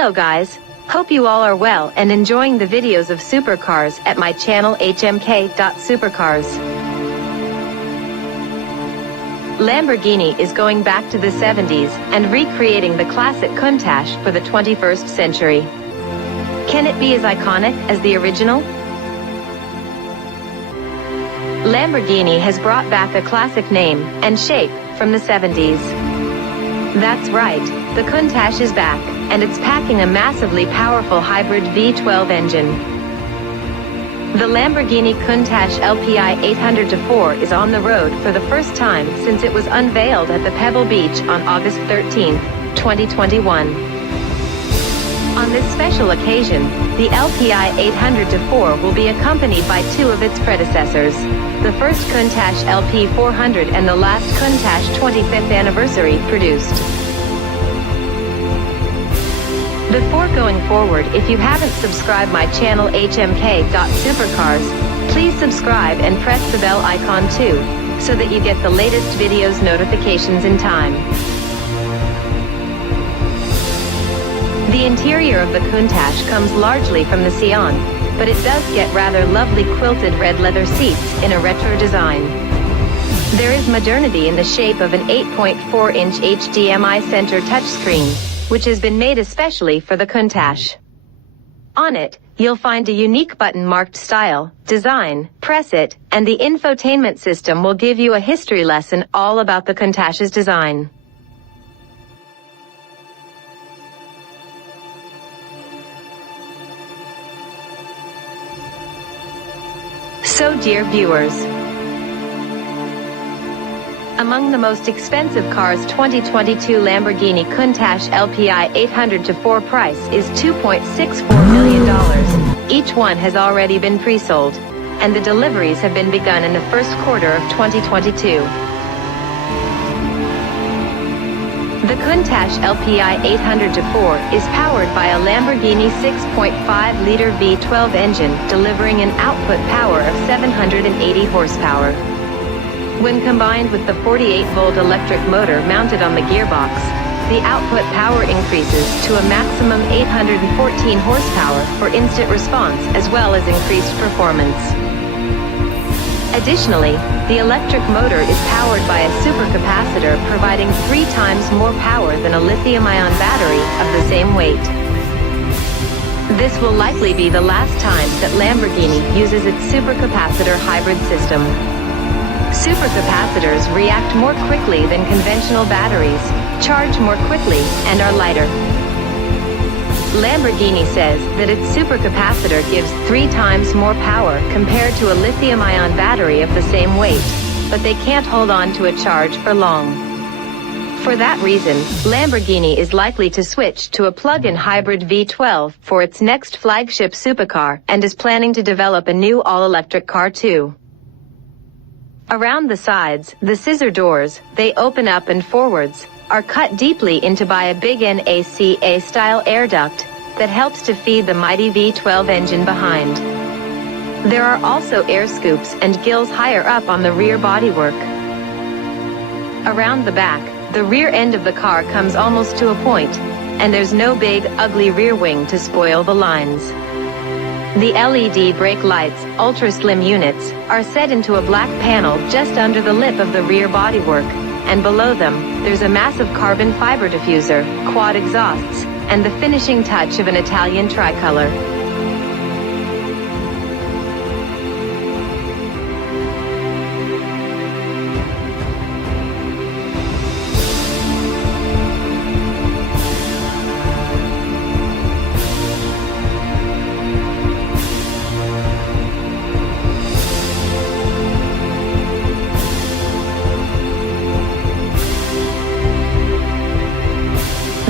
Hello guys, hope you all are well and enjoying the videos of supercars at my channel HMK.Supercars. Lamborghini is going back to the 70s and recreating the classic Countach for the 21st century. Can it be as iconic as the original? Lamborghini has brought back a classic name and shape from the 70s. That's right, the Countach is back, and it's packing a massively powerful hybrid V12 engine. The Lamborghini Countach LPI-800 is on the road for the first time since it was unveiled at the Pebble Beach on August 13, 2021. On this special occasion, the LPI-800 will be accompanied by two of its predecessors, the first Countach LP400 and the last Countach 25th anniversary produced. Before going forward, if you haven't subscribed my channel HMK.Supercars, please subscribe and press the bell icon too, so that you get the latest videos notifications in time. The interior of the Countach comes largely from the Sion, but it does get rather lovely quilted red leather seats in a retro design. There is modernity in the shape of an 8.4-inch HDMI center touchscreen, which has been made especially for the Countach. On it, you'll find a unique button marked Style, Design, Press It, and the infotainment system will give you a history lesson all about the Countach's design. So dear viewers, among the most expensive cars, 2022 Lamborghini Countach LPI-800 price is $2.64 million. Each one has already been pre-sold, and the deliveries have been begun in the first quarter of 2022. The Countach LPI-800 is powered by a Lamborghini 6.5-liter V12 engine, delivering an output power of 780 horsepower. When combined with the 48-volt electric motor mounted on the gearbox, the output power increases to a maximum 814 horsepower for instant response as well as increased performance. Additionally, the electric motor is powered by a supercapacitor providing 3 times more power than a lithium-ion battery of the same weight. This will likely be the last time that Lamborghini uses its supercapacitor hybrid system. Supercapacitors react more quickly than conventional batteries, charge more quickly, and are lighter. Lamborghini says that its supercapacitor gives 3 times more power compared to a lithium-ion battery of the same weight, but they can't hold on to a charge for long. For that reason, Lamborghini is likely to switch to a plug-in hybrid V12 for its next flagship supercar and is planning to develop a new all-electric car too. Around the sides, the scissor doors, they open up and forwards, are cut deeply into by a big NACA-style air duct that helps to feed the mighty V12 engine behind. There are also air scoops and gills higher up on the rear bodywork. Around the back, the rear end of the car comes almost to a point, and there's no big, ugly rear wing to spoil the lines. The LED brake lights, ultra-slim units, are set into a black panel just under the lip of the rear bodywork, and below them, there's a massive carbon fiber diffuser, quad exhausts, and the finishing touch of an Italian tricolor.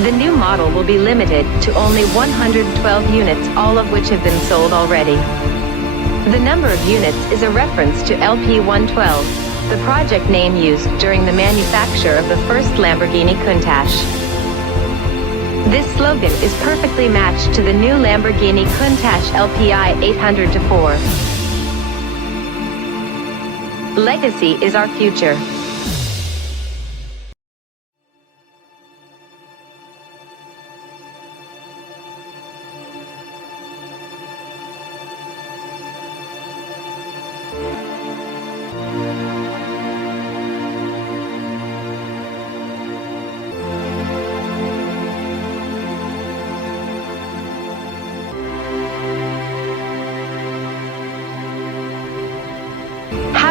The new model will be limited to only 112 units, all of which have been sold already. The number of units is a reference to LP112, the project name used during the manufacture of the first Lamborghini Countach. This slogan is perfectly matched to the new Lamborghini Countach LPI-800. Legacy is our future.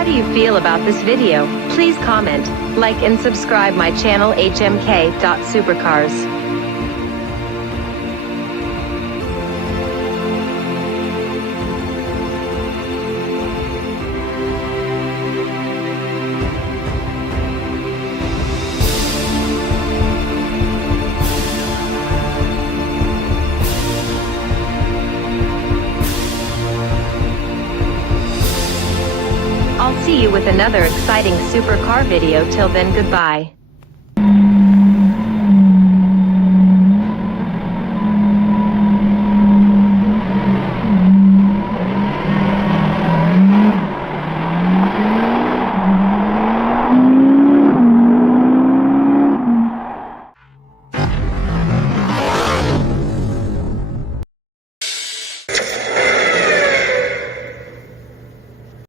How do you feel about this video? Please comment, like and subscribe my channel HMK.Supercars. I'll see you with another exciting supercar video. Till then, goodbye.